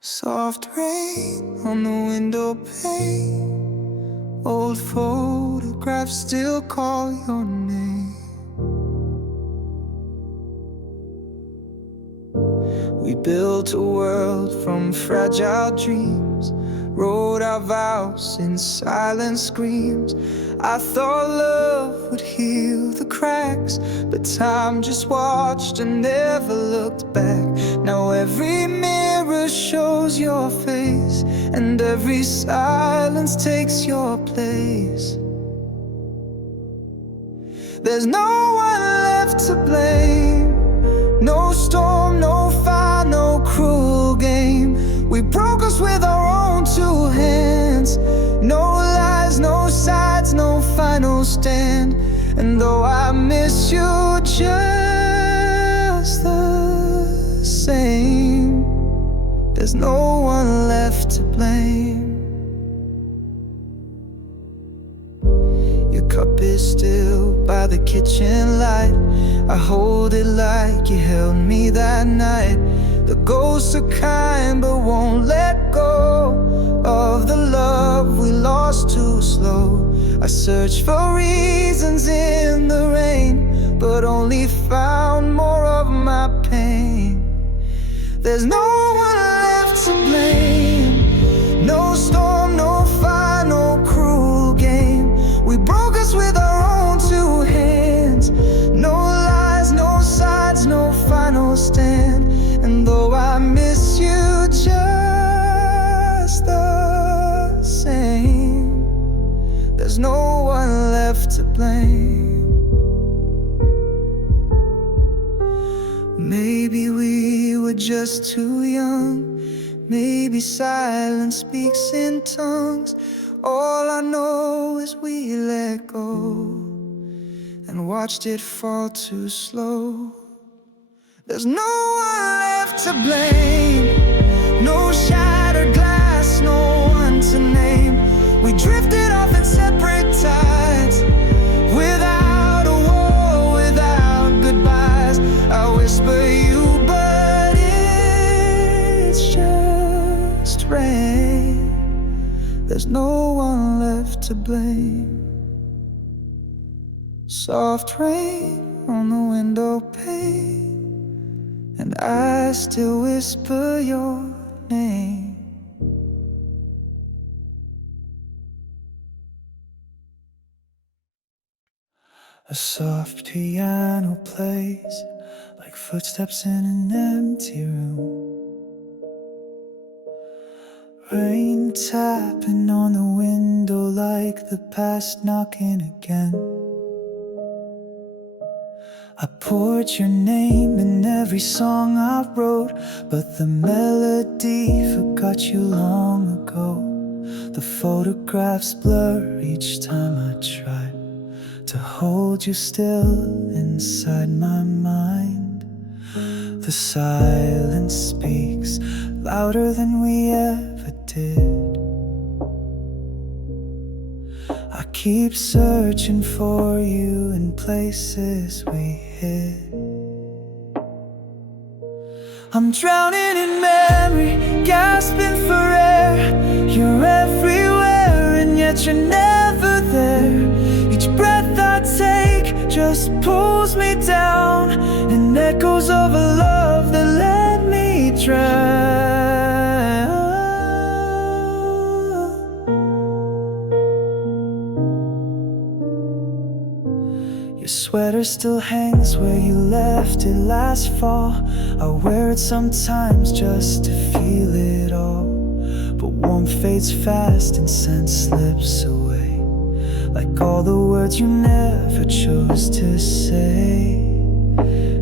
Soft rain on the window pane, old photographs still call your name. We built a world from fragile dreams, wrote our vows in silent screams. I thought love would heal the cracks, but time just watched and never looked back. Now every mirror shows your face, and every silence takes your place. There's no one left to blame. No storm, no fire, no cruel game. We broke us with our own two hands. No lies, no sides, no final stand. And though I miss you just the same, there's no one left to blame. Your cup is still by the kitchen light. I hold it like you held me that night. The ghosts are kind but won't let go of the love we lost too slow. I searched for reasons in the rain, but only found more of my pain. There's no one left to blame. No storm, no fire, no cruel game. We broke us with our own two hands. No lies, no sides, no final stand. And though I miss you just the same, there's no one left to blame. Maybe we were just too young. Maybe silence speaks in tongues. All I know is we let go and watched it fall too slow. There's no one left to blame. No shattered glass, no one to name. We drifted off in separate tides, without a war, without goodbyes. I whisper you, but it's just rain. There's no one left to blame. Soft rain on the window pane, and I still whisper your name. A soft piano plays like footsteps in an empty room. Rain tapping on the window like the past knocking again. I poured your name in every song I wrote, but the melody forgot you long ago. The photographs blur each time I try to hold you still inside my mind. The silence speaks louder than we ever did. I keep searching for you in places we hid. I'm drowning in memory, gasping for air. You're everywhere and yet you're never there. Each breath I take just pulls me down, and echoes of a love that let me drown. Your sweater still hangs where you left it last fall. I wear it sometimes just to feel it all, but warmth fades fast and scent slips away, like all the words you never chose to say.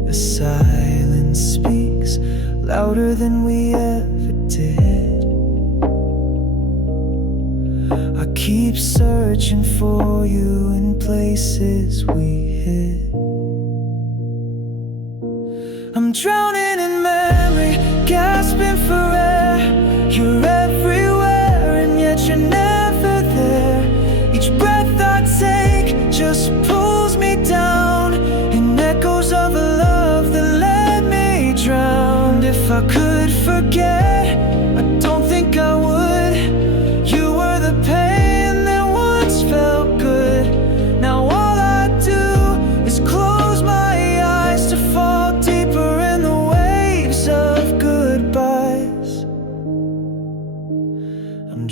The silence speaks louder than we ever did. I keep searching for you in places we hid. I'm drowning in memory, gasping for air. You're everywhere and yet you're never there. Each breath I take just pulls me down, in echoes of a love that let me drown. If I could forget, I'd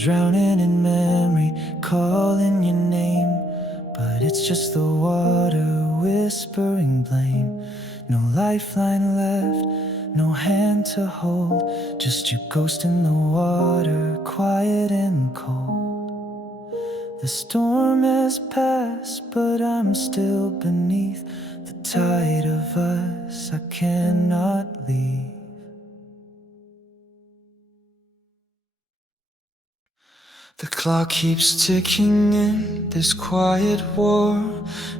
drowning in memory, calling your name, but it's just the water whispering blame. No lifeline left, no hand to hold, just your ghost in the water, quiet and cold. The storm has passed, but I'm still beneath the tide of us. I cannot leave. The clock keeps ticking in this quiet war.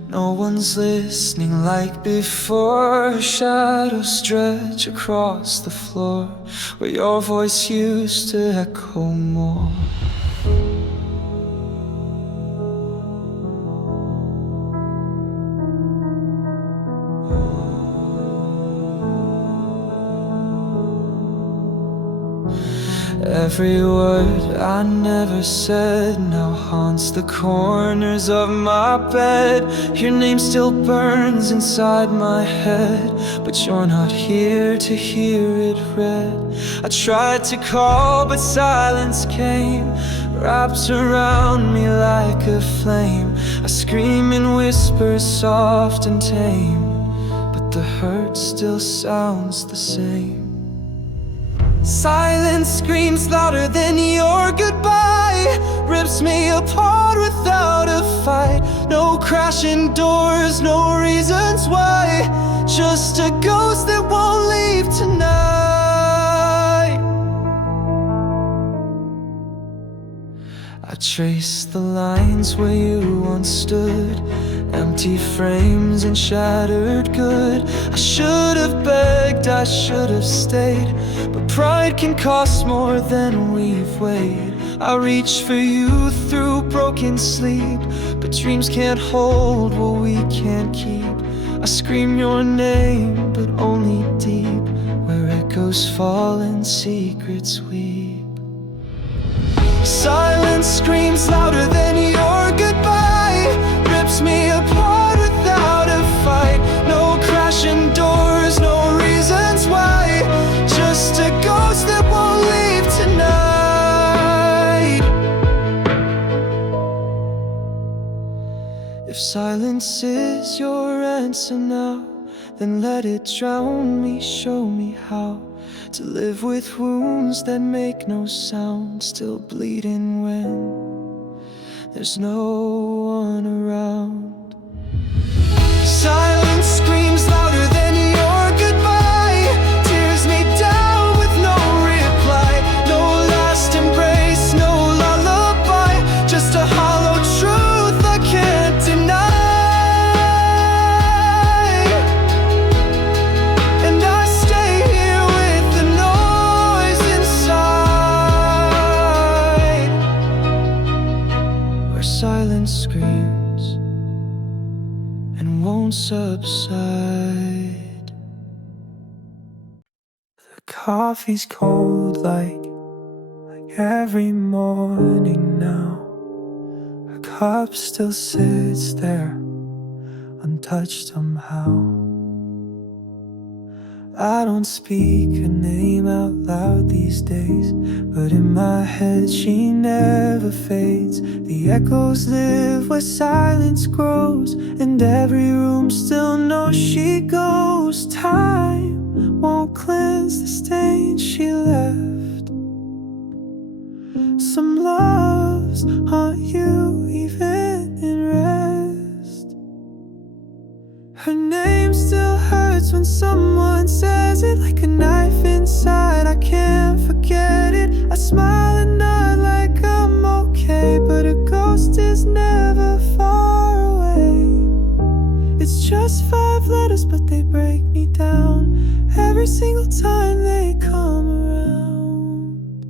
No one's listening like before. Shadows stretch across the floor where your voice used to echo more. Every word I never said now haunts the corners of my bed. Your name still burns inside my head, but you're not here to hear it read. I tried to call, but silence came, wraps around me like a flame. I scream in whispers soft and tame, but the hurt still sounds the same. Silence screams louder than your goodbye, rips me apart without a fight. No crashing doors, no reasons why, just a ghost that won't leave tonight. I trace the lines where you once stood, empty frames and shattered good. I should have begged, I should have stayed, but pride can cost more than we've weighed. I reach for you through broken sleep, but dreams can't hold what we can't keep. I scream your name, but only deep, where echoes fall and secrets weep. Silence screams louder than your goodbye, rips me apart without a fight. No crashing doors, no reasons why, just a ghost that won't leave tonight. If silence is your answer now, then let it drown me, show me how to live with wounds that make no sound, still bleeding when there's no one around. Silence screams louder than your goodbye, tears me down with no reply. No last embrace, no lullaby, just a hollow truth I can't deny. And I stay here with the noise inside, where silence screams and won't subside. The coffee's cold like every morning now. A cup still sits there, untouched somehow. I don't speak her name out loud these days, but in my head she never fades. The echoes live where silence grows, and every room still knows she goes. Time won't cleanse the stain she left. Some loves haunt you even in rest. Her name still hurts when someone says it, like a knife inside, I can't forget it. I smile and nod like I'm okay, but a ghost is never far away. It's just 5 letters, but they break me down every single time they come around.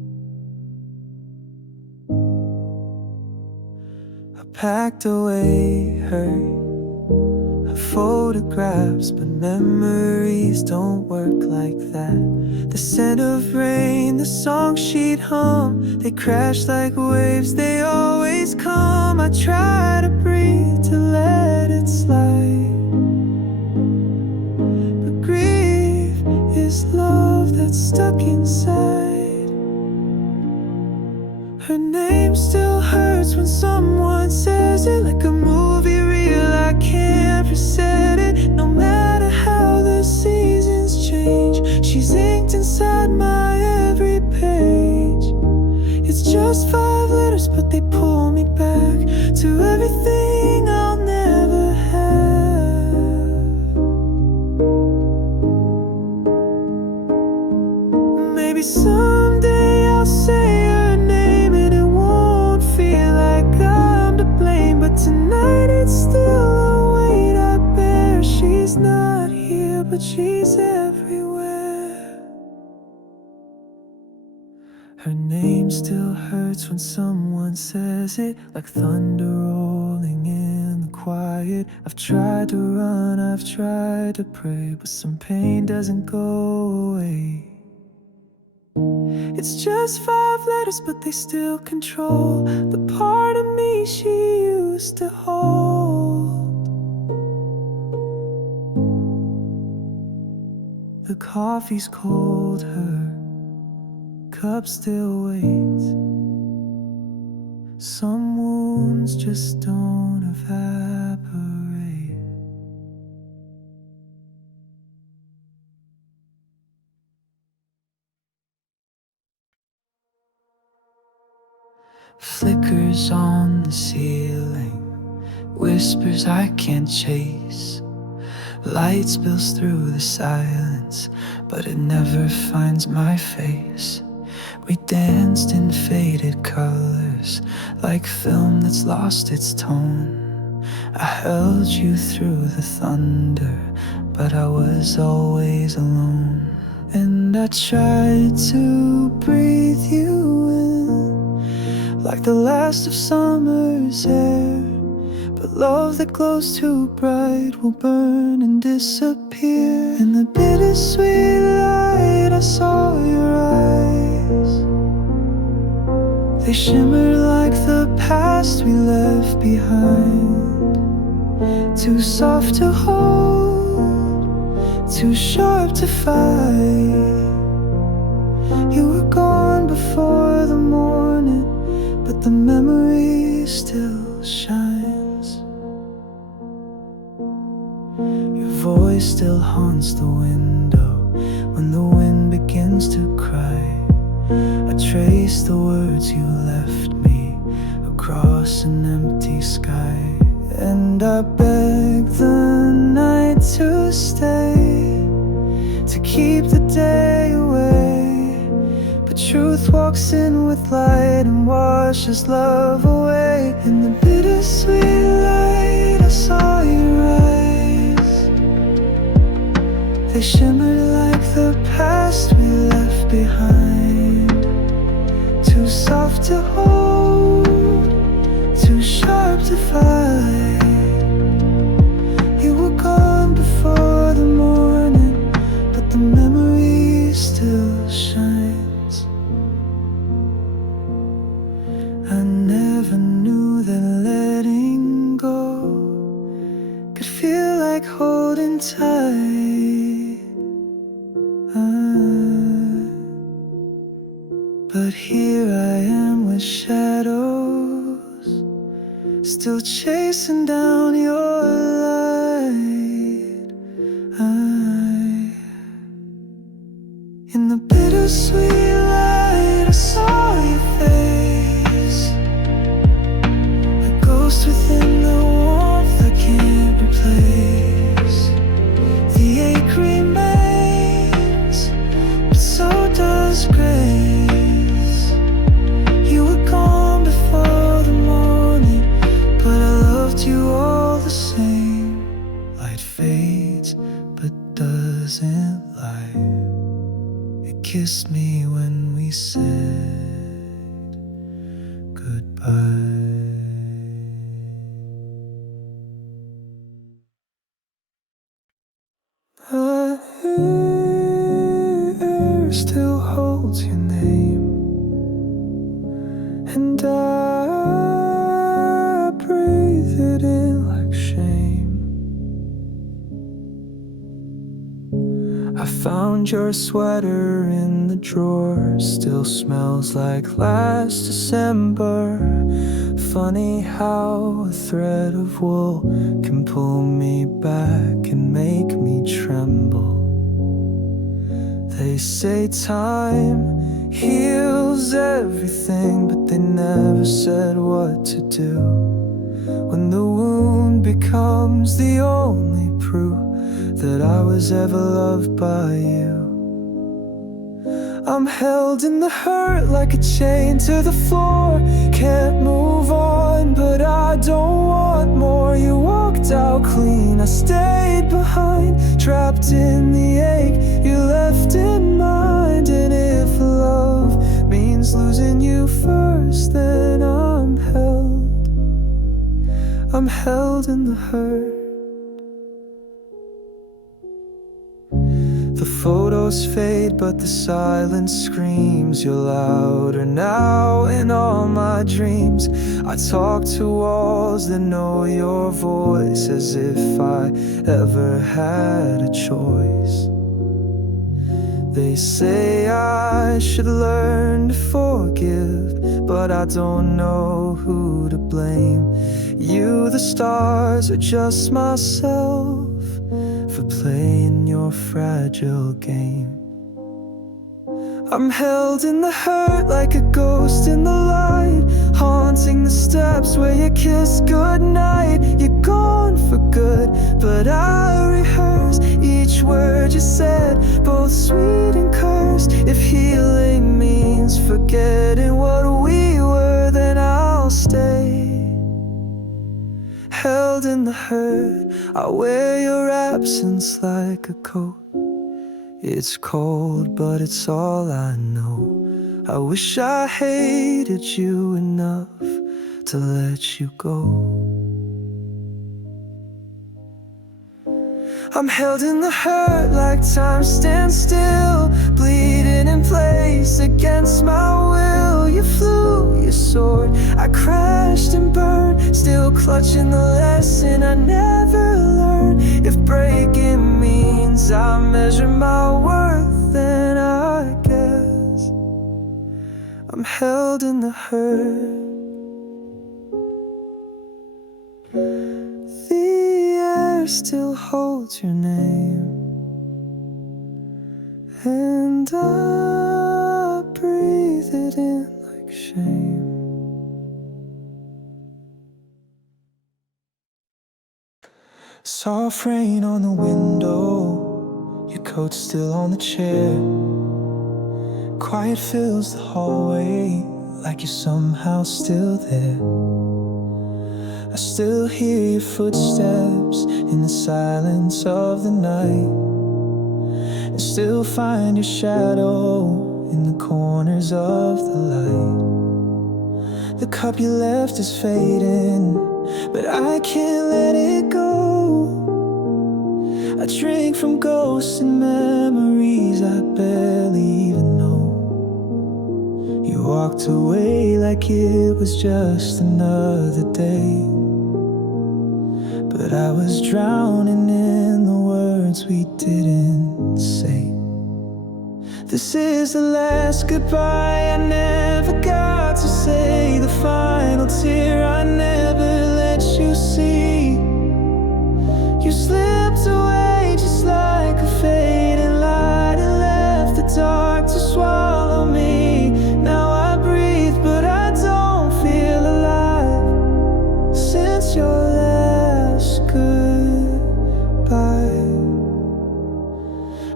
I packed away her photographs, but memories don't work like that. The scent of rain, the songs she'd hum, they crash like waves, they always come. I try to breathe, to let it slide, but grief is love that's stuck inside. Her name Her name still hurts when someone says it, like thunder rolling in the quiet. I've tried to run, I've tried to pray, but some pain doesn't go away. It's just 5 letters, but they still control the part of me she used to hold. The coffee's cold, her cup still waits. Some wounds just don't evaporate. Flickers on the ceiling, whispers I can't chase. Light spills through the silence, but it never finds my face. We danced in faded colors, like film that's lost its tone. I held you through the thunder, but I was always alone. And I tried to breathe you in, like the last of summer's air. But love that glows too bright will burn and disappear. In the bittersweet light I saw your eyes. They shimmered like the past we left behind. Too soft to hold, too sharp to fight. You were gone before the morning, but the memory still shines. Your voice still haunts the window when the wind begins to cry. I trace the words you left me across an empty sky. And I beg the night to stay, to keep the day away. But truth walks in with light and washes love away. In the bittersweet light I saw your eyes. They shimmered like the past we left behind. Too soft to hold, too sharp to fight. You were gone before the morning, but the memory still shines. I never knew that letting go could feel like holding tight. But here I am with shadows, still chasing down your light. In the bittersweet light I saw your face, a ghost within the warmth I can't replace. The ache remains, but so does grace. You were gone before the morning, but I loved you all the same. Light fades, but doesn't lie. It kissed me when we said goodbye. My hair still holds your name, and I breathe it in like shame. I found your sweater in the drawer, still smells like last December. Funny how a thread of wool can pull me back and make me tremble. They say time heals everything, but they never said what to do when the wound becomes the only proof that I was ever loved by you. I'm held in the hurt like a chain to the floor. Can't move on, but I don't want more. You walked out clean, I stayed behind, trapped in the ache you left in mind. And if love means I'm held in the hurt. The photos fade, but the silence screams. You're louder now in all my dreams. I talk to walls that know your voice, as if I ever had a choice. They say I should learn to forgive, but I don't know who to blame. You, the stars, or just myself for playing your fragile game. I'm held in the hurt like a ghost in the light, haunting the steps where you kiss goodnight. You're gone for good, but I rehearse each word you said, both sweet and cursed. If healing means forgetting what we were, then I'll stay. Held in the hurt, I wear your absence like a coat. It's cold, but it's all I know. I wish I hated you enough to let you go. I'm held in the hurt like time stands still, bleeding in place against my will. You flew, you soared, I crashed and burned, still clutching the lesson I never learned. If breaking means I measure my worth, then I guess I'm held in the hurt. Still holds your name, and I breathe it in like shame. Soft rain on the window, your coat still on the chair. Quiet fills the hallway like you're somehow still there. I still hear your footsteps in the silence of the night, and still find your shadow in the corners of the light. The cup you left is fading, but I can't let it go. I drink from ghosts and memories I barely even know. You walked away like it was just another day, but I was drowning in the words we didn't say. This is the last goodbye I never got to say, the final tear I never let you see. You slipped away just like a fading light and left the dark to swallow me. Now I breathe, but I don't feel alive since your last goodbye.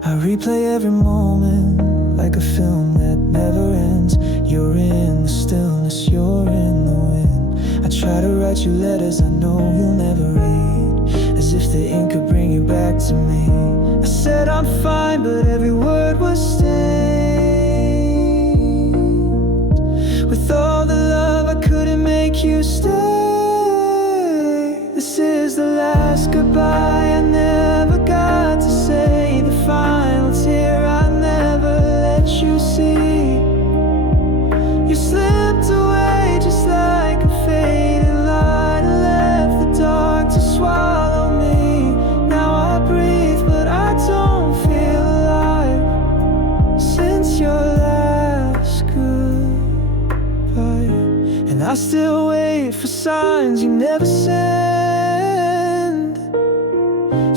I replay every moment like a film that never ends. You're in the stillness, you're in the wind. I try to write you letters I know you'll never read, as if the ink could bring you back to me. I said I'm fine, but every word was stained with all the love I couldn't make you stay. This is the last goodbye I never got to say, the final tear I never let you see. You slipped away just like a fading light and left the dark to swallow me. Now I breathe, but I don't feel alive since your last goodbye. And I still wait for signs you never send,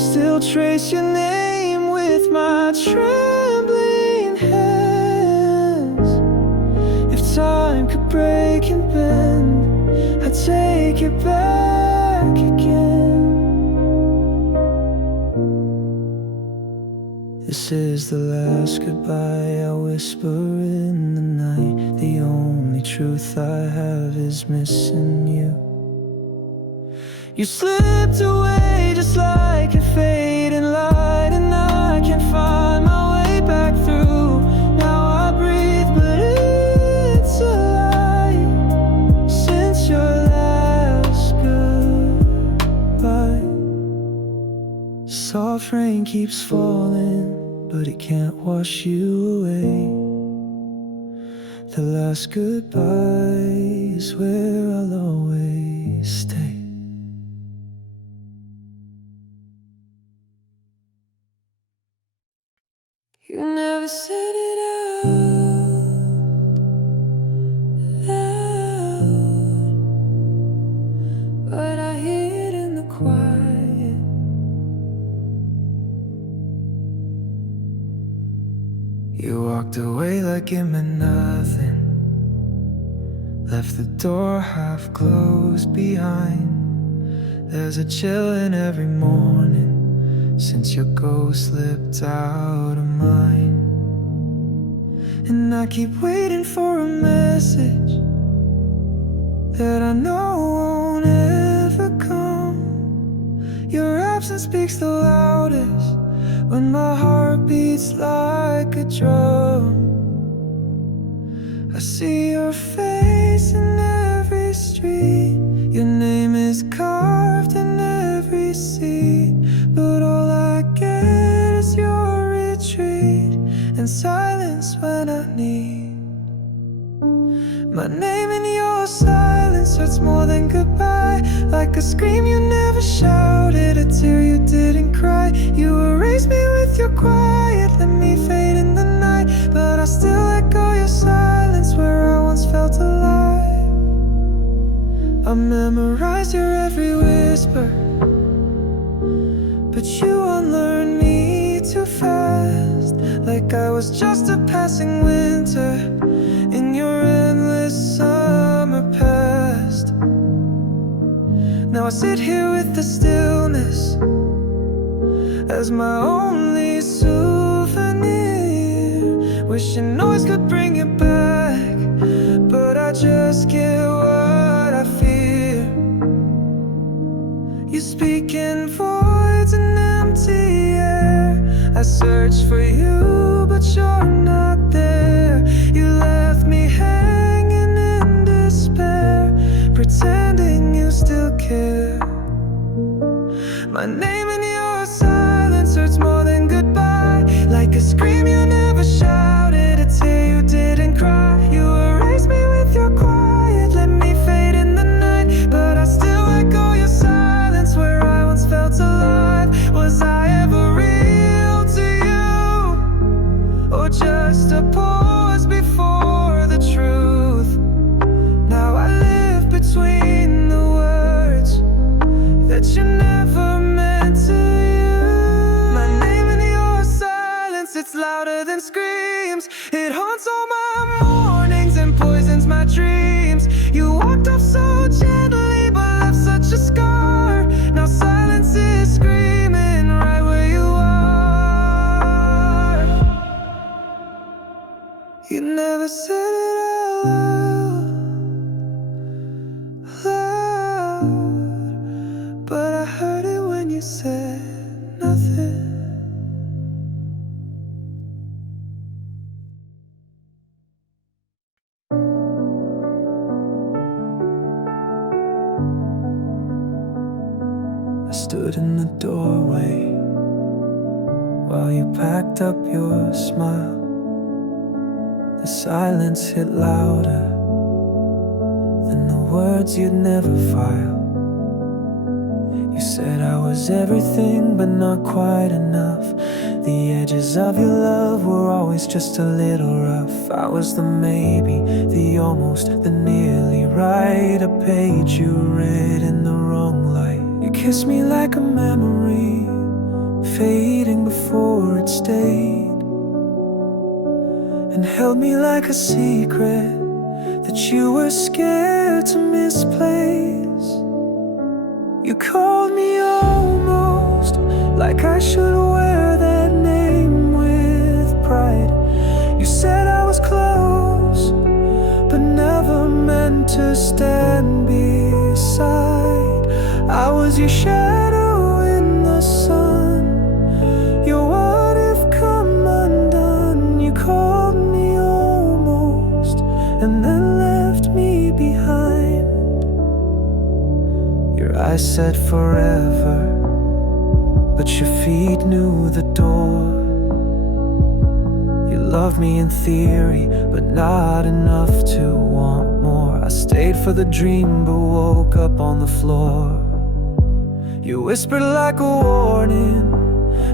still trace your name with my trembling hands. If time could break and bend, I'd take it back again. This is the last goodbye I whisper in the night. The only truth I have is missing you. You slipped away just like a fading light, and I can't find my way back through. Now I breathe, but it's a lie since your last goodbye. keeps falling, but it can't wash you away. The last goodbye is where I'll always stay. You never said it out loud, but I hear it in the quiet. You walked away like it meant nothing, left the door half closed behind. There's a chill in every morning since your ghost slipped out of mine. And I keep waiting for a message that I know won't ever come. Your absence speaks the loudest when my heart beats like a drum. I see your face in every street, your name is carved in every seat, but all I get is your retreat and silence when I need. My name in your silence hurts more than goodbye, like a scream you never shouted, a tear you didn't cry. You erased me with your quiet, let me fade in the night, but I still echo your silence where I once felt alive. I memorized your every whisper, but you unlearned me too fast, like I was just a passing winter in your endless summer past. Now I sit here with the stillness as my only souvenir, wishing noise could bring it back, but I just get what I fear. You speak in voids and empty air, I search for you, but you're not there. You left me hanging in despair, pretending you still care. My name in your silence hurts more than goodbye, like a scream you never shouted, a tear you didn't cry. You erased me with your quiet, let me fade in the night, but I still echo your silence where I once felt alive. Was I ever real to you, or just a pause before the truth? Now I live between the words that you never meant to use. My name in your silence, it's louder than screams. It haunts all my mornings and poisons my dreams. You walked off so gently but left such a scar. Now silence is screaming right where you are. You never said it out loud, but I heard it when you said nothing. I stood in the doorway while you packed up your smile. The silence hit louder than the words you'd never file. You said I was everything but not quite enough. The edges of your love were always just a little rough. I was the maybe, the almost, the nearly right, a page you read in the wrong light. You kissed me like a memory, fading before it stayed, and held me like a secret that you were scared to misplace. You called me almost, like I should wear that name with pride. You said I was close, but never meant to stand beside. I was your shadow in the sun, your what if come undone. You called me almost, and then left me behind. Your eyes said forever, but your feet knew the door. You loved me in theory, but not enough to want more. I stayed for the dream, but woke up on the floor. You whispered like a warning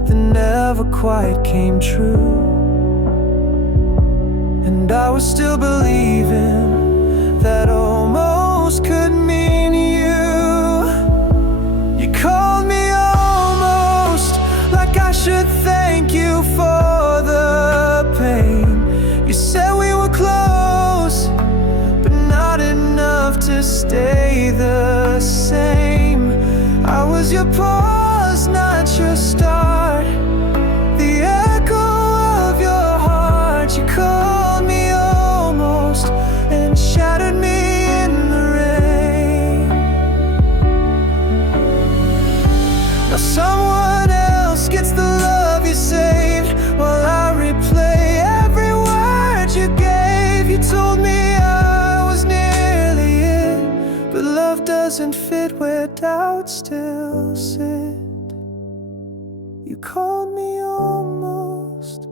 that never quite came true, and I was still believing that almost could mean you. You called me almost, like I should thank you for the pain. You said we were close, but not enough to stay the same. I was your pause, not your start, the echo of your heart. You called me almost and shattered me in the rain. Now someone else gets the love you saved, while I replay every word you gave. You told me I was nearly it, but love doesn't fit where doubts still sit. You called me almost,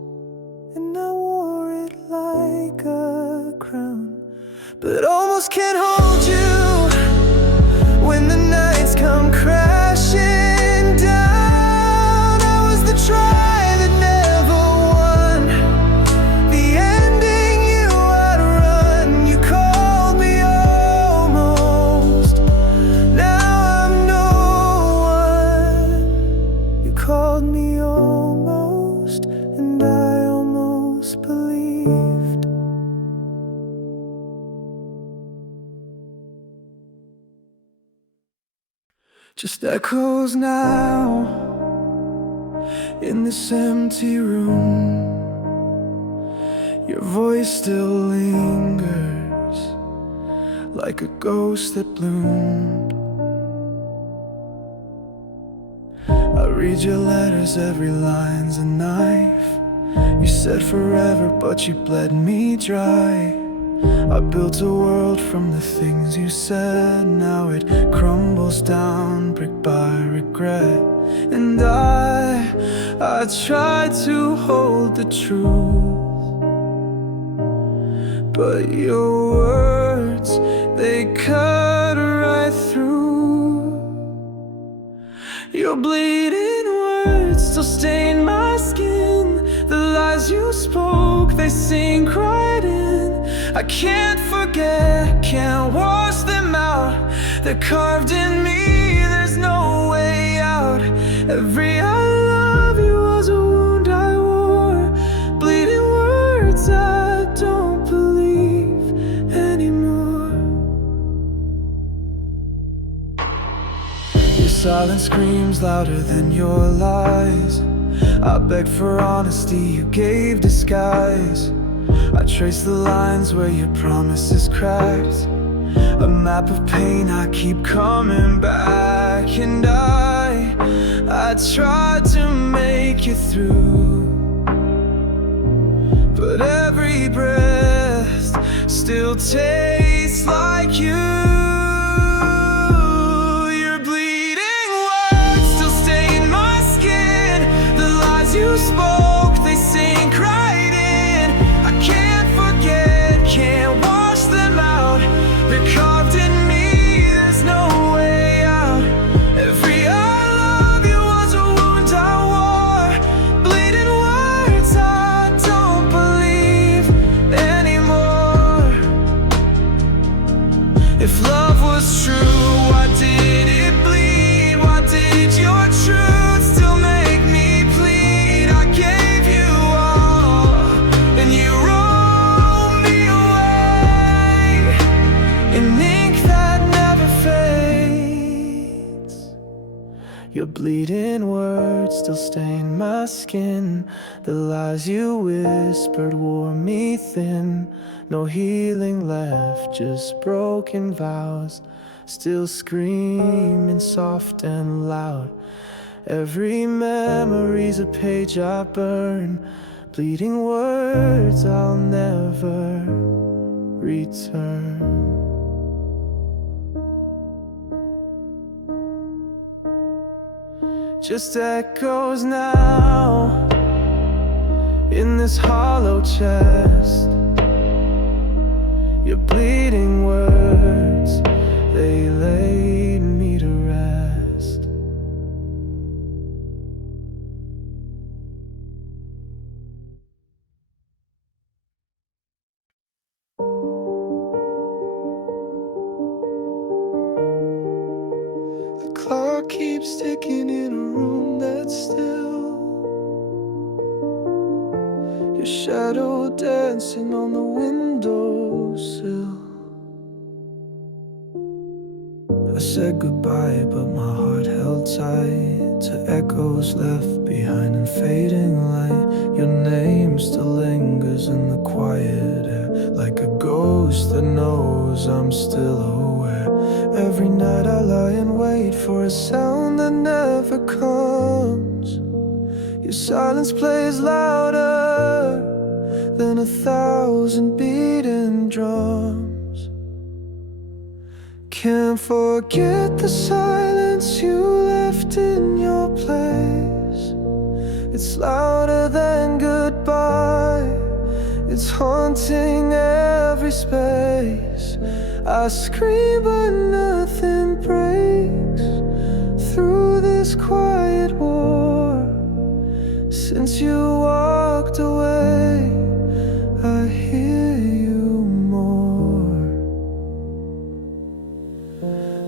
and I wore it like a crown, but almost can't hold you when the nights come crashing down. I was the try that never won, the ending you outrun. You called me almost, now I'm no one. You called me almost, and I almost believed. Just echoes now in this empty room. Your voice still lingers like a ghost that bloomed. I read your letters, every line's a knife. You said forever, but you bled me dry. I built a world from the things you said. Now it crumbles down brick by regret. And I tried to hold the truth, but your words, they cut right through. Your bleeding words still stain my skin. The lies you spoke, they sink right in. I can't forget, can't wash them out. They're carved in me, there's no way out. Every I love you was a wound I wore. Bleeding words I don't believe anymore. Your silence screams louder than your lies. I begged for honesty, you gave disguise. I traced the lines where your promises cracked. A map of pain, I keep coming back. And I tried to make it through, but every breath still tastes like you. Your bleeding words still stain my skin. The lies you spoke, they sink right in. I can't forget, can't wash them out. They're carved in me, there's no way out. Every I love you was a wound I wore. Bleeding words I don't believe anymore. If love was true, why did it bleed? Why did your truth still make me plead? I gave you all, and you rolled me away in ink that never fades. Your bleeding words still stain my skin. The lies you whispered wore me thin. No healing left, just broken vows, still screaming soft and loud. Every memory's a page I burn. Bleeding words I'll never return. just echoes now in this hollow chest. Your bleeding words, they laid me to rest. The clock keeps ticking in a room that's still. Your shadow dancing on the windowsill. I said goodbye, but my heart held tight to echoes left behind in fading light. Your name still lingers in the quiet air, like a ghost that knows I'm still aware. Every night I lie and wait for a sound that never comes. Your silence plays louder than 1,000 beating drums. Can't forget the silence you left in your place. It's louder than goodbye. It's haunting every space. I scream but nothing breaks through this quiet war. Since you walked away, I hear you more.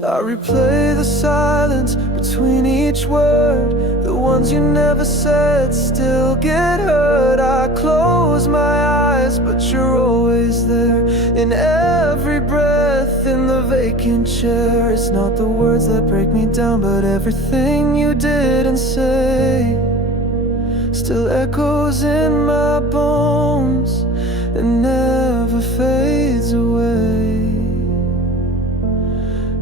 I replay the silence between each word. The ones you never said still get heard. I close my eyes, but you're always there. In every breath, in the vacant chair. It's not the words that break me down, but everything you didn't say still echoes in my bones and never fades away.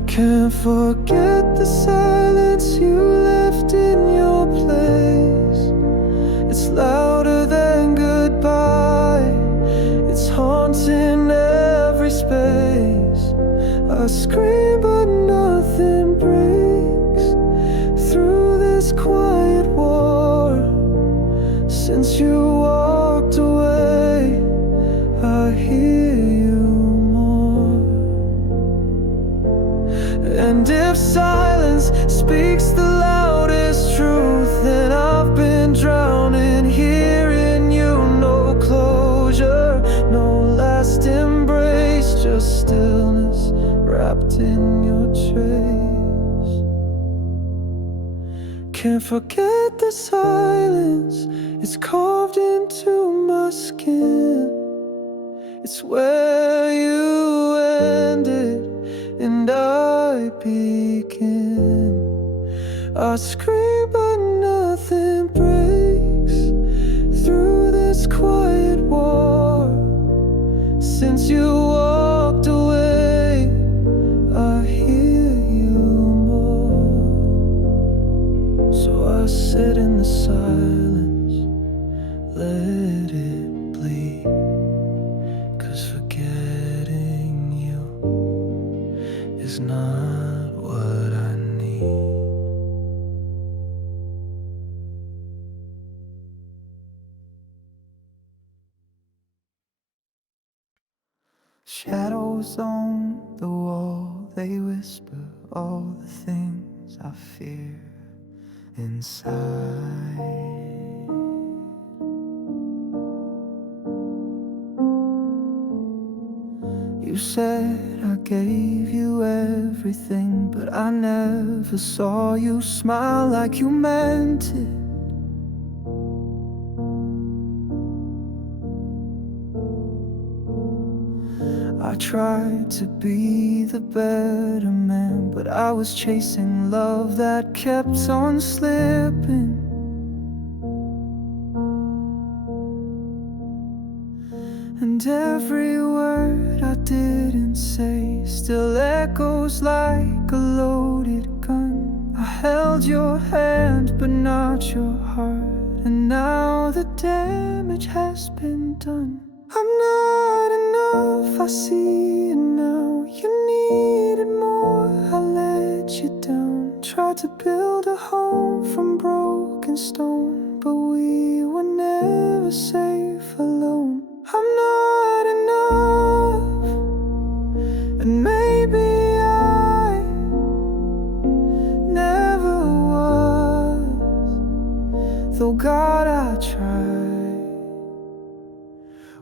Can't forget the silence you left in your place. It's louder than goodbye. It's haunting every space. I scream but nothing breaks through this quiet war. Since you walked away, I hear you more. And if silence speaks the loudest truth, then I've been drowning here in you. No closure, no last embrace, just stillness wrapped in your trace. Can't forget the silence. It's carved into my skin. It's where you ended and I begin. I scream but nothing breaks through this quiet war. Since you walked away, I hear you more. So I sit in the silence, let it bleed, 'cause forgetting you is not what I need. Shadows on the wall, they whisper all the things I fear inside. You said I gave you everything, but I never saw you smile like you meant it. I tried to be the better man, but I was chasing love that kept on slipping. And every word I didn't say still echoes like a loaded gun. I held your hand but not your heart, and now the damage has been done. I'm not enough, I see it now. You needed more, I let you down. Tried to build a home from broken stone, but we were never safe alone. I'm not enough, and maybe I never was, though God, I tried.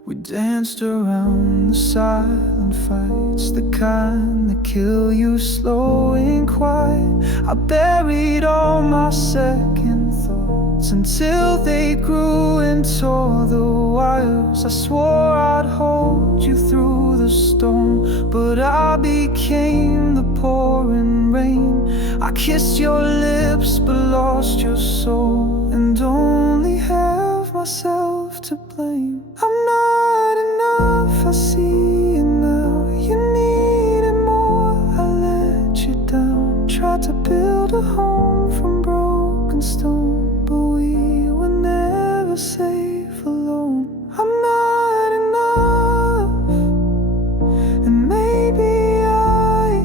We danced around the silent fights, the kind that kill you slow and quiet. I buried all my second thoughts until they grew and tore the wires. I swore I'd hold you through the storm, but I became the pouring rain. I kissed your lips but lost your soul, and only have myself to blame. I'm not enough, I see it now. You needed more, I let you down. Tried to build a home from broken stone, but we were never safe alone. I'm not enough, and maybe I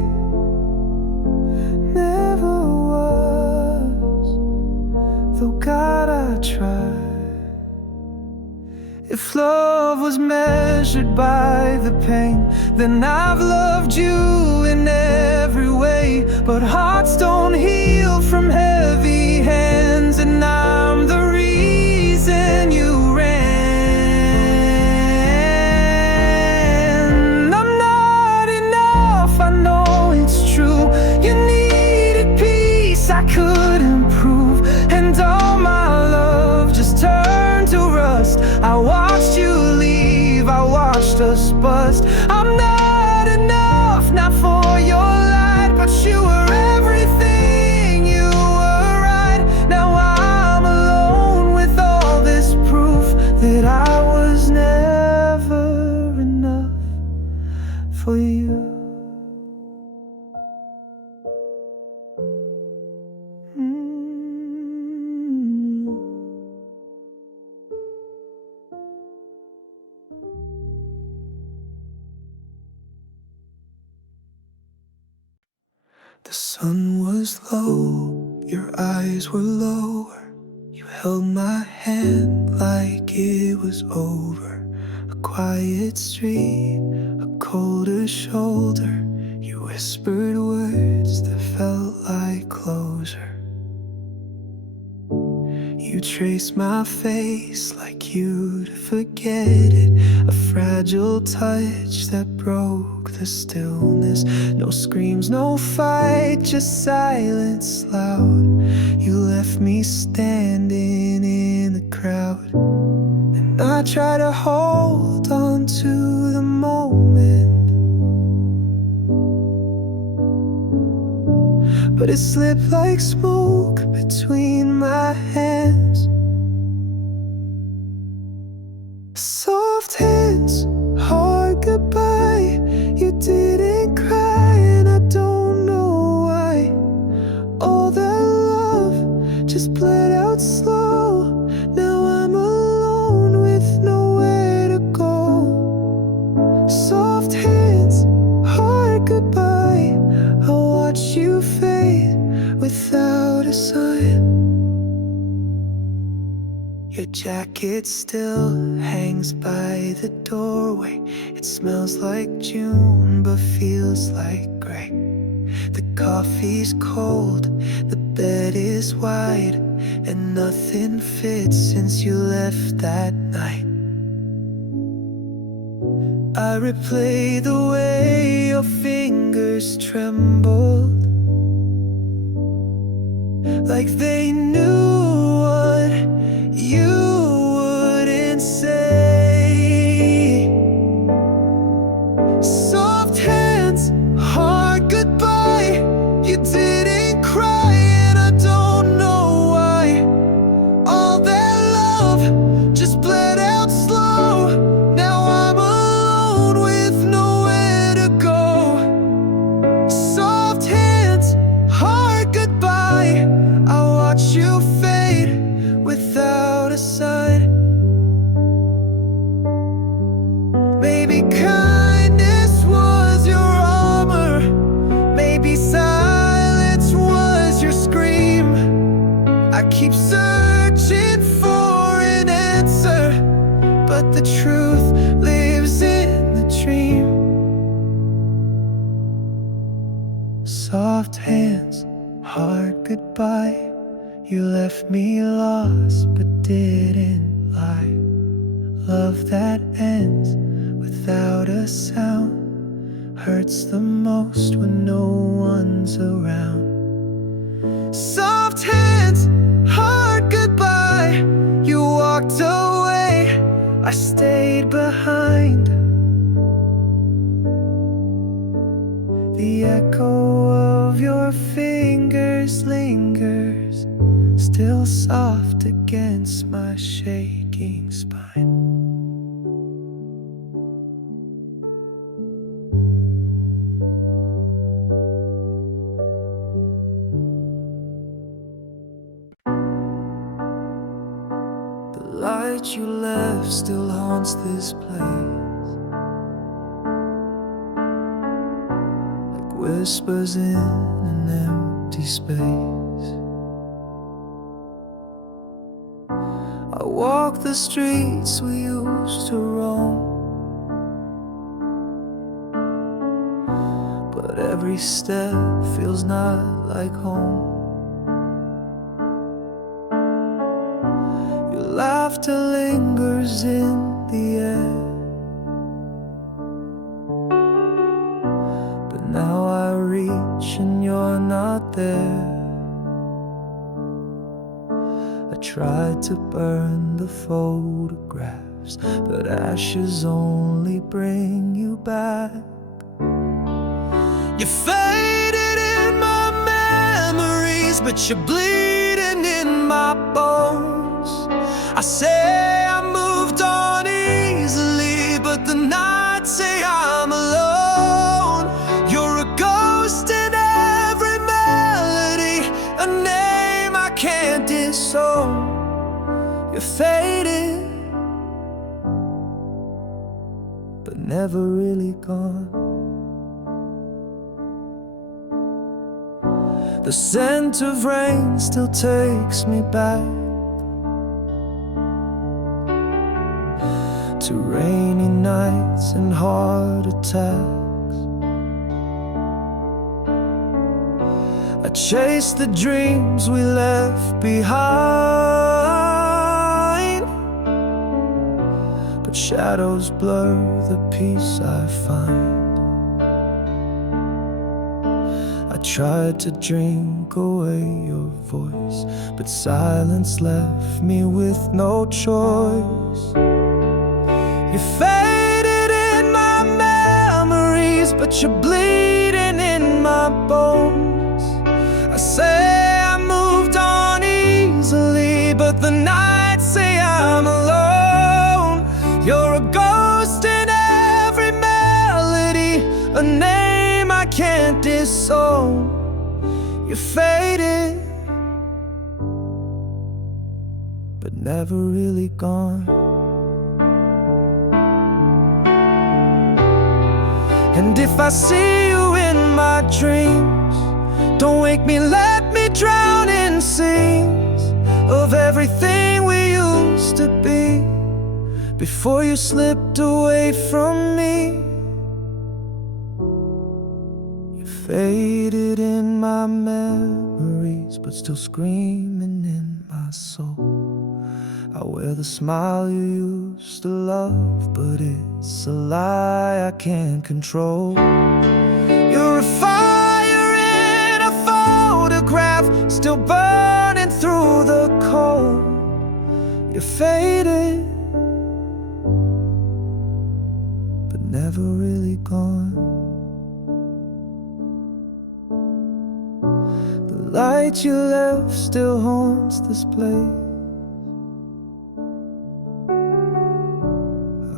never was, though God, I tried. If love was measured by the pain, then I've loved you in every way. But hearts don't heal from heavy hands, and I'm the reason you ran. I'm not enough, I know it's true. You needed peace I couldn't prove, and all my love just turned to rust. I watched you leave, I watched us bust. I'm not enough, not for your light, but you were everything, you were right. Now I'm alone with all this proof that I was never enough for you. The sun was low, your eyes were lower. You held my hand like it was over. A quiet street, a colder shoulder. You whispered words that felt like closure. You traced my face like you'd forget it. A fragile touch that broke the stillness. No screams, no fight, just silence loud. You left me standing in the crowd, and I try to hold on to the moment, but it slipped like smoke between my hands. Soft hands, hard goodbye. You didn't cry, and I don't know why. All that love just bled out slow. Now I'm alone with nowhere to go. Soft hands, hard goodbye. I'll watch you fade without a sign. Your jacket still hangs by the doorway. It smells like June but feels like gray. The coffee's cold, the bed is wide, and nothing fits since you left that night. I replay the way your fingers trembled, like they knew what you wouldn't say. Soft hands, hard goodbye. You didn't cry, and I don't know why. All that love just bled out slow. Now I'm alone with nowhere to go. Soft hands, hard goodbye. I watch you fade Soft hands, hard goodbye. You left me lost but didn't lie. Love that ends without a sound hurts the most when no one's around. Soft hands, hard goodbye. You walked away, I stayed behind. The echo of your fingers lingers, still soft against my shaking spine. The light you left still haunts this place, like whispers in an empty space. I walk the streets we used to roam, but every step feels not like home. Your laughter lingers in the air, but now I reach and you're not there. I tried to burn the photographs, but ashes only bring you back. You faded in my memories, but you're bleeding in my bones. I say I moved on easily, but the nights say I'm alone. You're a ghost in every melody, a name I can't disown. You're faded, but never really gone. The scent of rain still takes me back to rainy nights and heart attacks. I chase the dreams we left behind, but shadows blur the peace I find. I tried to drink away your voice, but silence left me with no choice. You faded in my memories, but you're bleeding in my bones. I say I moved on easily, but the nights say I'm alone. You're a ghost in every melody, a name I can't disown. You're faded, but never really gone. And if I see you in my dreams, don't wake me, let me drown in scenes of everything we used to be before you slipped away from me. You faded in my memories, but still screaming in my soul. I wear the smile you used to love, but it's a lie I can't control. You're a fire in a photograph, still burning through the cold. You're faded, but never really gone. The light you left still haunts this place.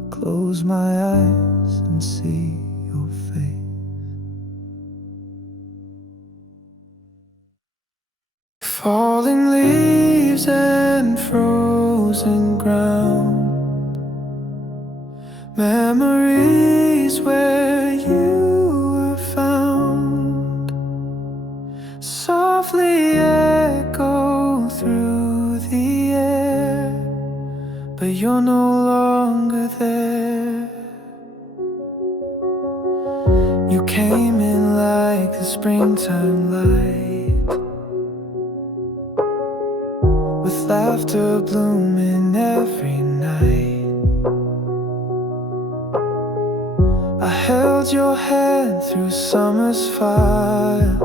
Close my eyes and see your face. Falling leaves and frozen ground, memories where you were found, softly echo through the air, but you're no longer there. You came in like the springtime light, with laughter blooming every night. I held your hand through summer's fire,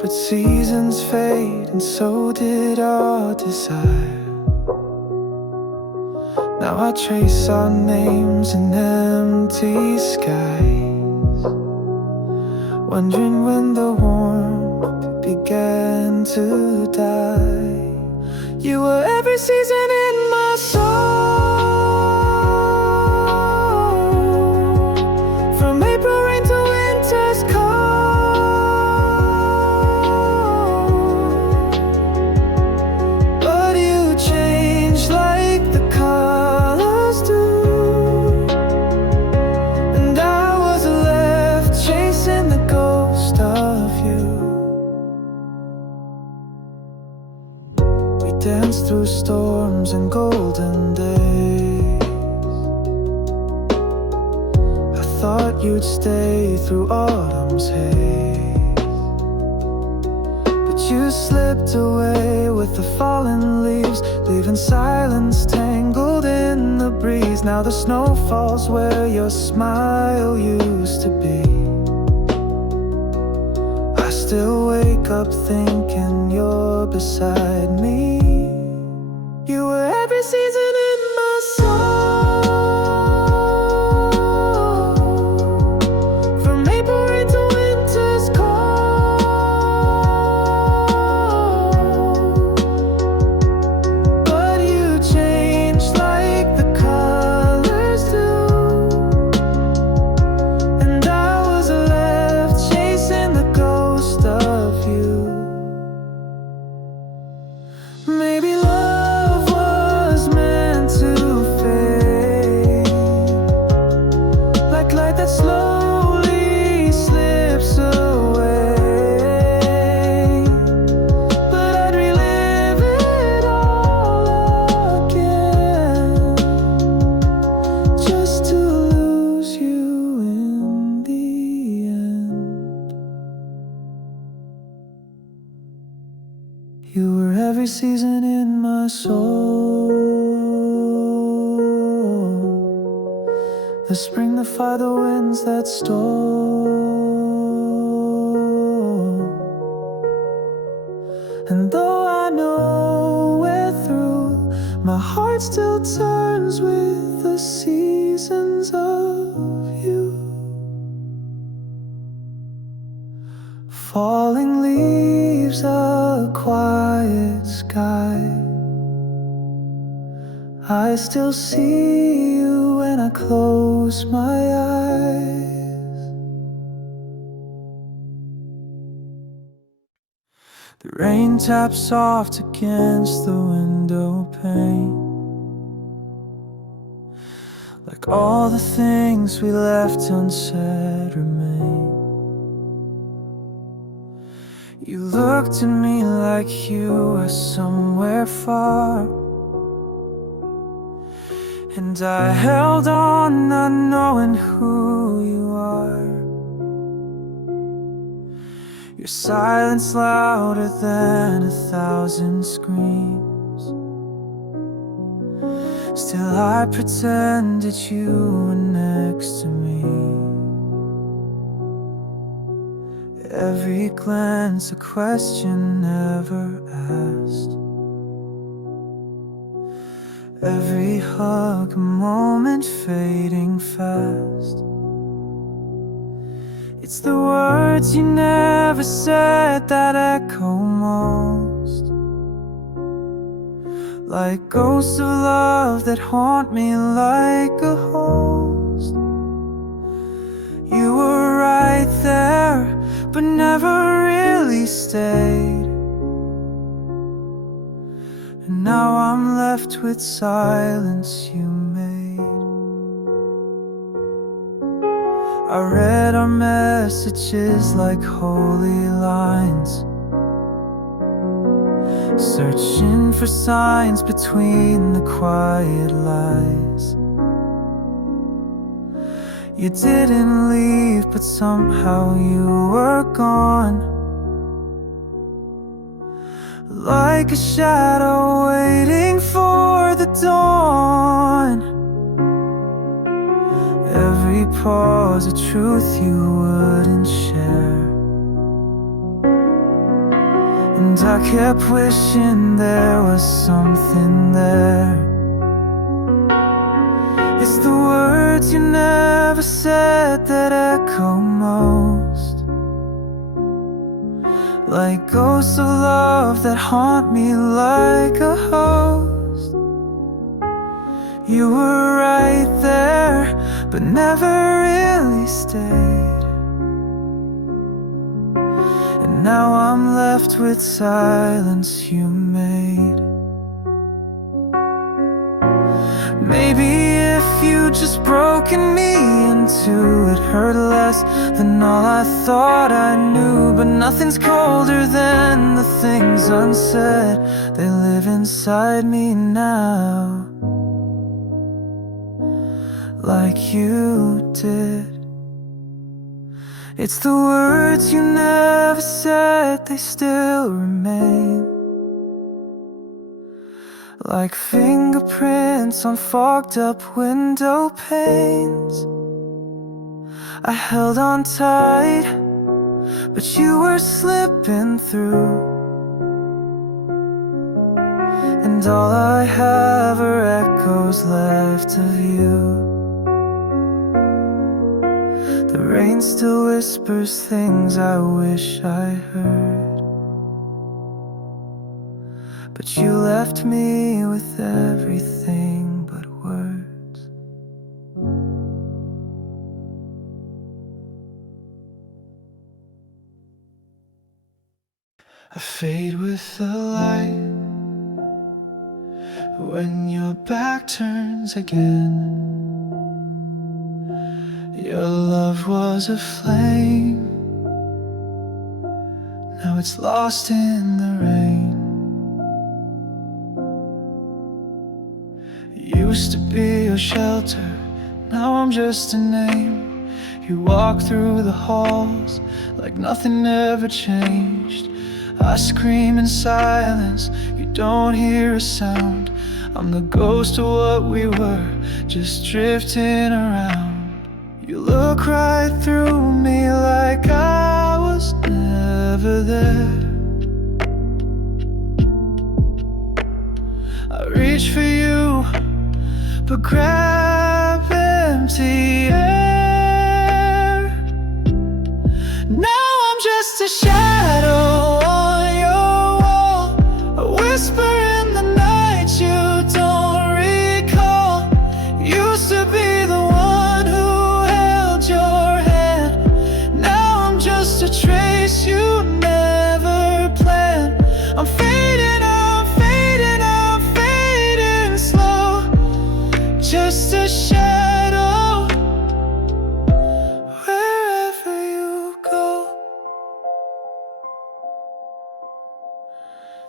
but seasons fade and so did our desire. Now I trace our names in empty skies, wondering when the warmth began to die. You were every season in my soul, from April rain to winter's cold. But you changed like the colors do, and I was left chasing the ghost of you. We danced through storms and golden days. I thought you'd stay through autumn's haze, but you slipped away with the fallen leaves, leaving silence tangled in the breeze. Now the snow falls where your smile used to be. I still wake up thinking you're beside me. You were every season in my soul, from April rain to winter's cold. But you changed like the colors do, and I was left chasing the ghost of you. Maybe love was meant to fade, like light that slowly slips away. But I'd relive it all again, just to lose you in the end. You were every season in my soul, the spring, the fire, the winds that stole. And though I know we're through, my heart still turns with the seasons of you. Falling leaves, a quiet sky, I still see you when I close my eyes. The rain taps soft against the window pane, like all the things we left unsaid remain. You looked at me like you were somewhere far, and I held on not knowing who you are. Your silence louder than 1,000 screams. Still I pretended you were next to me. Every glance a question never asked, every hug a moment fading fast. It's the words you never said that echo most, like ghosts of love that haunt me like a host. You were right there, but never really stayed, and now I'm left with silence you made. I read our messages like holy lines, searching for signs between the quiet lies. You didn't leave, but somehow you were gone, like a shadow waiting for the dawn. Every pause a truth you wouldn't share, and I kept wishing there was something there. It's the words you never said that echo most, like ghosts of love that haunt me like a host. You were right there, but never really stayed, and now I'm left with silence you made. Maybe if you'd just broken me into it hurt less than all I thought I knew. But nothing's colder than the things unsaid. They live inside me now, like you did. It's the words you never said, they still remain, like fingerprints on fogged up window panes. I held on tight, but you were slipping through, and all I have are echoes left of you. The rain still whispers things I wish I heard, but you left me with everything but words. I fade with the light when your back turns again. Your love was a flame, now it's lost in the rain. Used to be your shelter, now I'm just a name. You walk through the halls like nothing ever changed. I scream in silence, you don't hear a sound. I'm the ghost of what we were, just drifting around. You look right through me like I was never there. I reach for you, but grab empty air. Now I'm just a shadow on your wall, a whisper in the night you don't recall. Used to be the one who held your hand, now I'm just a trace you never planned. I'm fading, I'm fading, I'm fading slow, just a shadow wherever you go.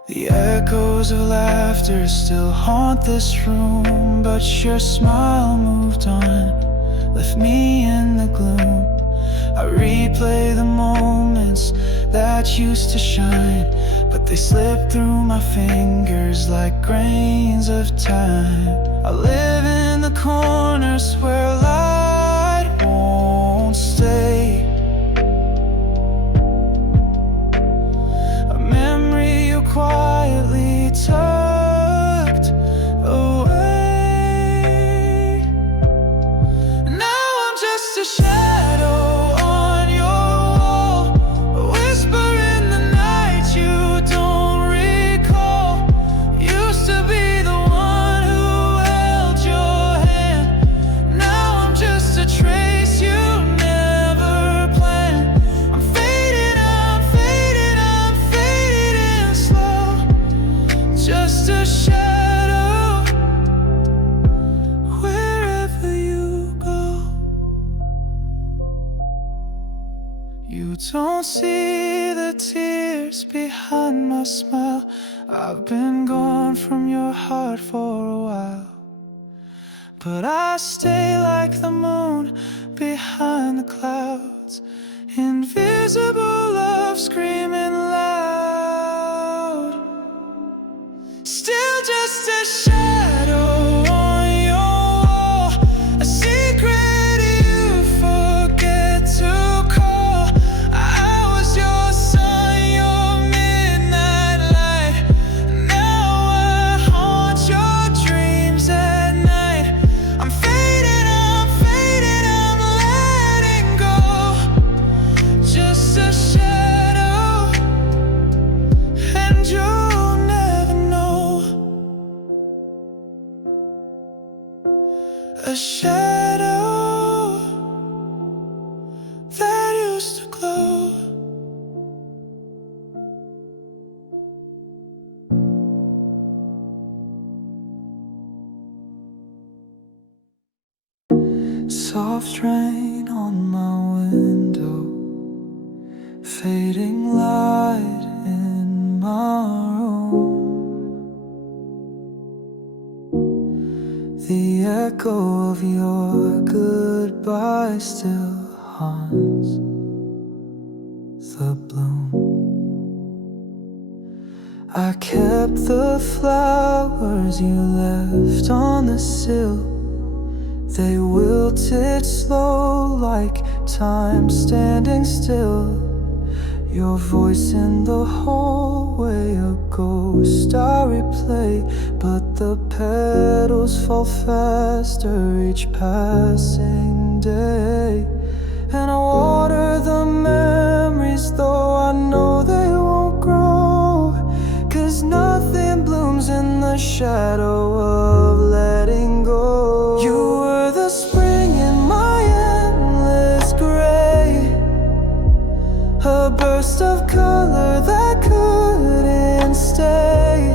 The echoes of laughter still haunt this room, but your smile moved on, left me in the gloom. I replay the moments that used to shine, but they slip through my fingers like grains of time. I live in the corners where light won't stay, a memory you quietly tucked away. Now I'm just a shadow on your wall, a whisper in the night you don't recall. Used to be the one who held your hand, now I'm just a trace you never planned. I'm fading, I'm fading, I'm fading slow, just a shadow wherever you go. You don't see the tears behind my smile. I've been gone from your heart for a while, but I stay like the moon behind the clouds. Invisible love screaming loud. Still just a shadow on your wall, a secret you forget to call. I was your sun, your midnight light. Now I haunt your dreams at night. I'm fading, I'm letting go. Just a shadow, and you'll never know. A shadow that used to glow. Soft rain on my window, fading light in my room. The echo of your goodbye still haunts the bloom. I kept the flowers you left on the sill. They wilted slow like time standing still. Your voice in the hallway, a ghost I replay. But the petals fall faster each passing day. And I water the memories, though I know they won't grow. 'Cause nothing blooms in the shadow of letting go. You were the spring in my endless gray, a burst of color that couldn't stay.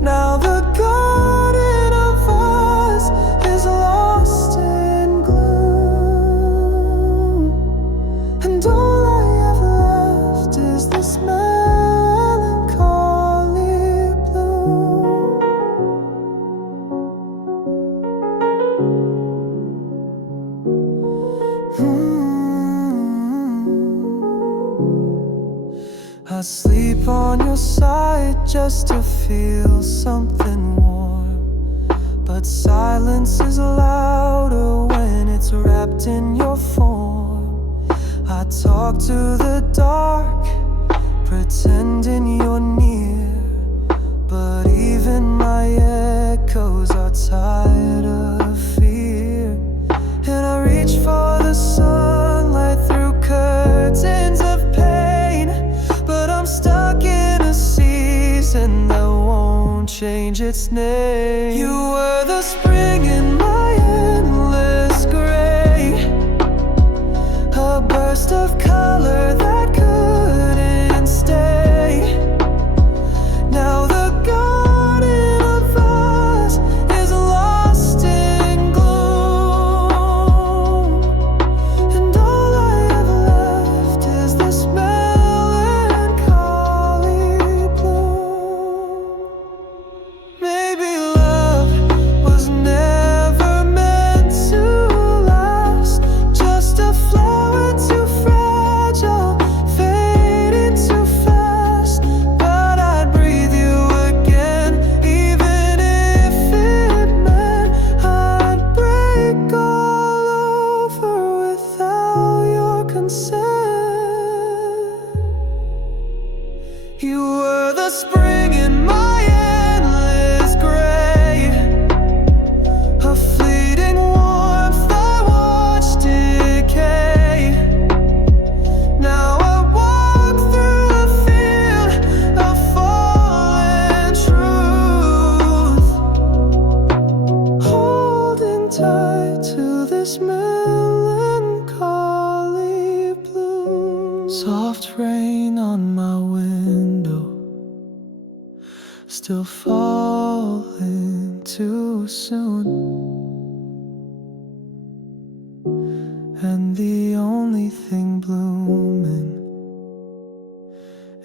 Now the garden of us is lost in gloom, and all I have left is this melancholy bloom. I sleep on your side just to feel something warm, but silence is louder when it's wrapped in your form. I talk to the dark, pretending you're near, but even my echoes are tired of fear. And I reach for the sunlight through curtains of pain, but I'm stuck in a season that won't change its name. You were the spring in my endless gray, a burst of color that couldn't stay. Now the garden of us is lost in gloom, and all I have left is this melancholy bloom. Maybe love was never meant to last, just a flower too fragile, fading too fast. But I'd breathe you again, even if it meant I'd break all over without your consent. You were the spring in my endless gray, a fleeting warmth I watched decay. Now I walk through a field of fallen truth, holding tight to this melancholy bloom. Soft rain on my window, still falling too soon. And the only thing blooming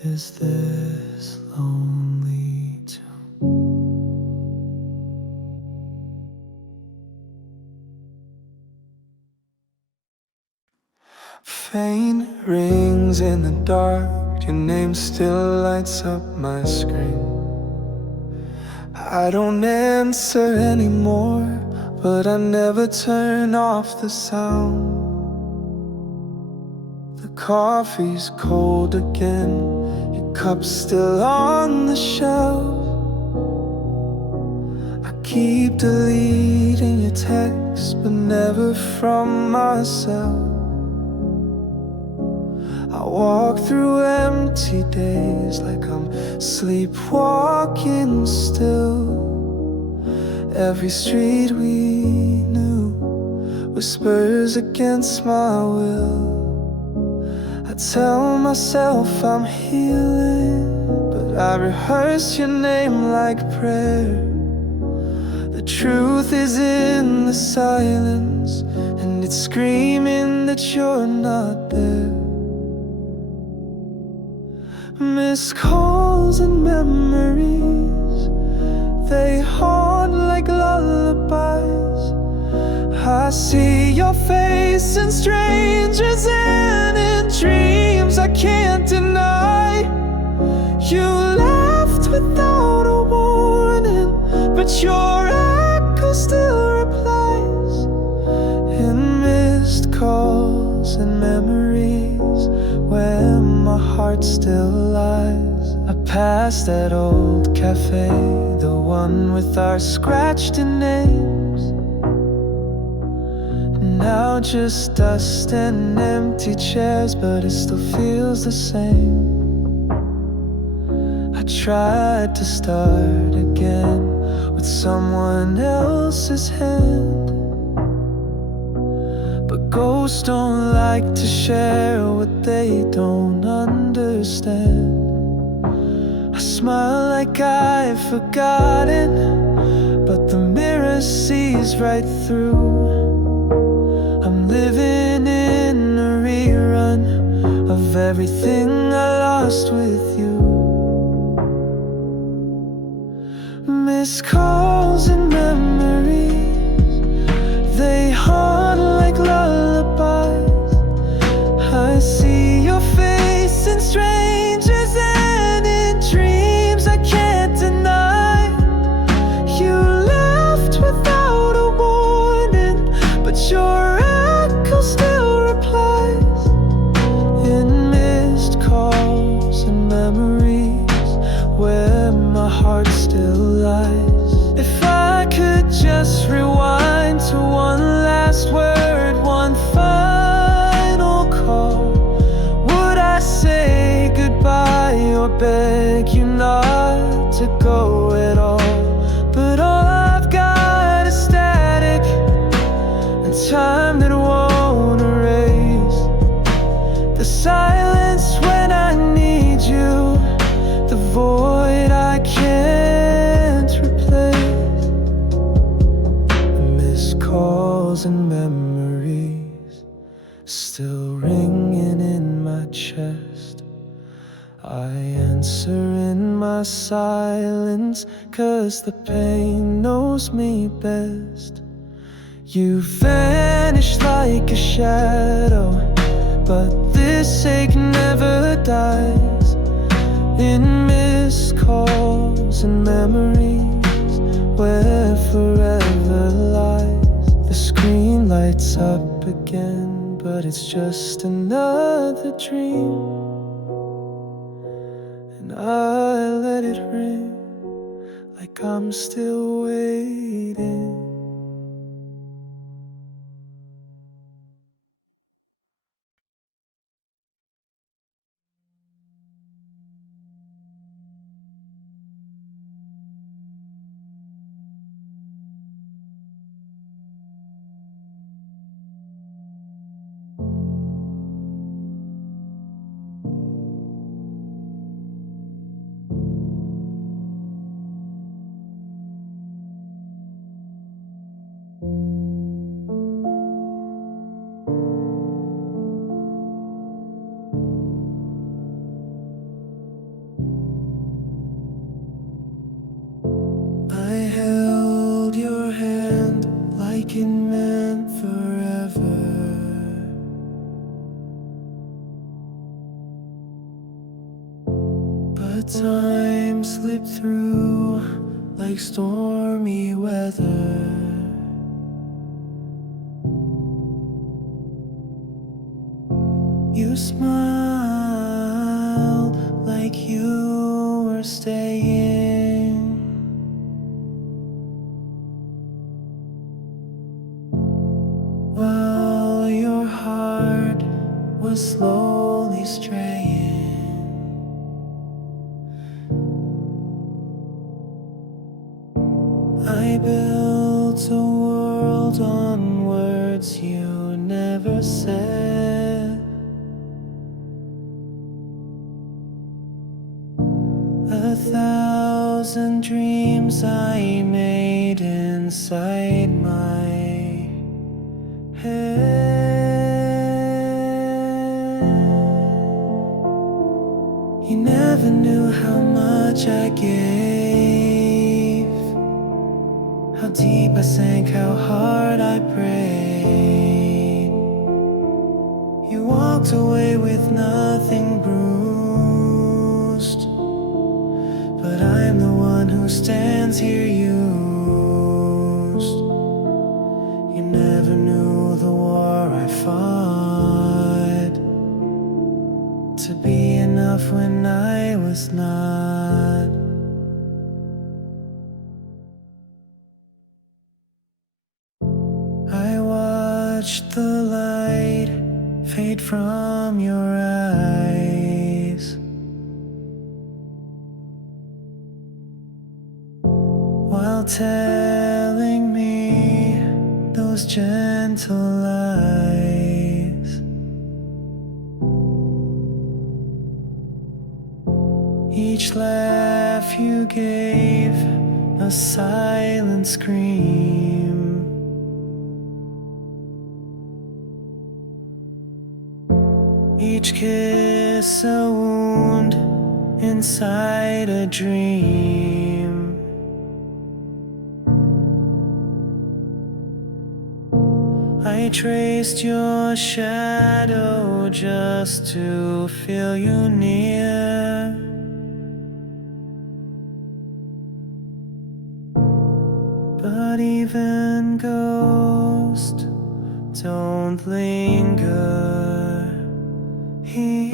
is this lonely tune. Faint rings in the dark, your name still lights up my screen. I don't answer anymore, but I never turn off the sound. The coffee's cold again, your cup's still on the shelf. I keep deleting your texts, but never from myself. I walk through empty days like I'm sleepwalking still. Every street we knew whispers against my will. I tell myself I'm healing, but I rehearse your name like prayer. The truth is in the silence, and it's screaming that you're not there. Missed calls and memories, they haunt like lullabies. I see your face in strangers and in dreams I can't deny. You left without a warning, but your echo still replies. In missed calls and memories where my heart still lies. I passed that old cafe, the one with our scratched-in names. Now just dust and empty chairs, but it still feels the same. I tried to start again with someone else's hand, but ghosts don't like to share what they don't understand. I smile like I've forgotten, but the mirror sees right through. I'm living in a rerun of everything I lost with you. Missed calls and memories, they haunt like lullabies. I see your face in strangers and in dreams I can't deny. You left without a warning, but your echo still replies. In missed calls and memories where my heart still lies. If I could just rewind to one last word, one final call, would I say goodbye or beg you not to go at all? But all I've got is static and time that won't erase the silence when I need you, the void I can't replace. Missed calls and memories still ringing in my chest. I answer in my silence, 'cause the pain knows me best. You vanished like a shadow, but this ache never dies. In missed calls and memories where forever lies. The screen lights up again, but it's just another dream, and I let it ring like I'm still waiting. But time slipped through like stormy weather. You smiled like you were staying. While your heart was slowly straying. I built a world on words you never said. 1,000 dreams I made inside my head. You never knew how much I gave, how deep I sank, how hard I prayed. You walked away with nothing bruised, but I'm the one who stands here used. You never knew the war I fought to be enough when I was not. I watched the light fade from your eyes, while telling me those gentle lies. Each laugh you gave a silent scream. Each kiss a wound inside a dream. I traced your shadow just to feel you near. But even ghosts don't linger here.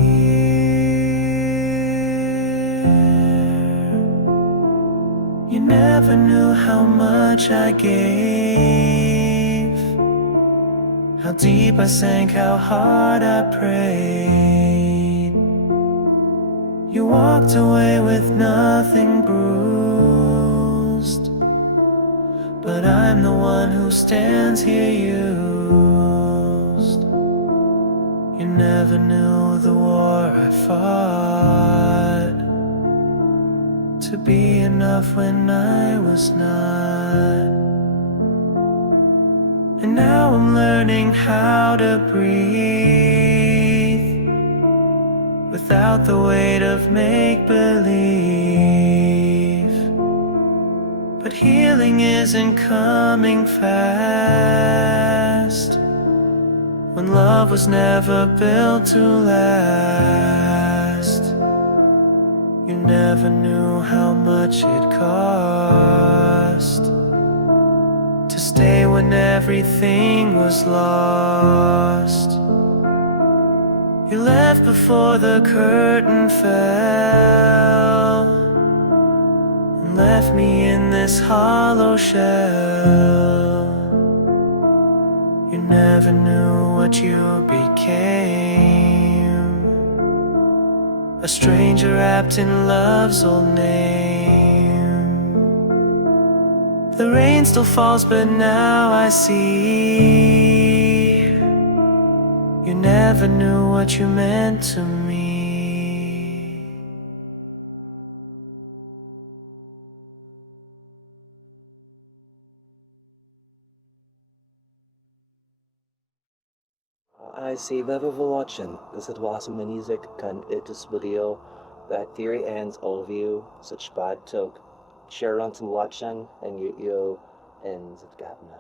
You never knew how much I gave, how deep I sank, how hard I prayed. You walked away with nothing bruised, but I'm the one who stands here used. You never knew the war I fought to be enough when I was not. And now I'm learning how to breathe without the weight of make-believe. But healing isn't coming fast when love was never built to last. You never knew how much it cost to stay when everything was lost. You left before the curtain fell and left me in this hollow shell. You never knew what you became, a stranger wrapped in love's old name. The rain still falls, but now I see you never knew what you meant to me. I see level watching. This was music kan itus video that theory ends all of you such bad talk. Share on some watching and you ends at Gabna.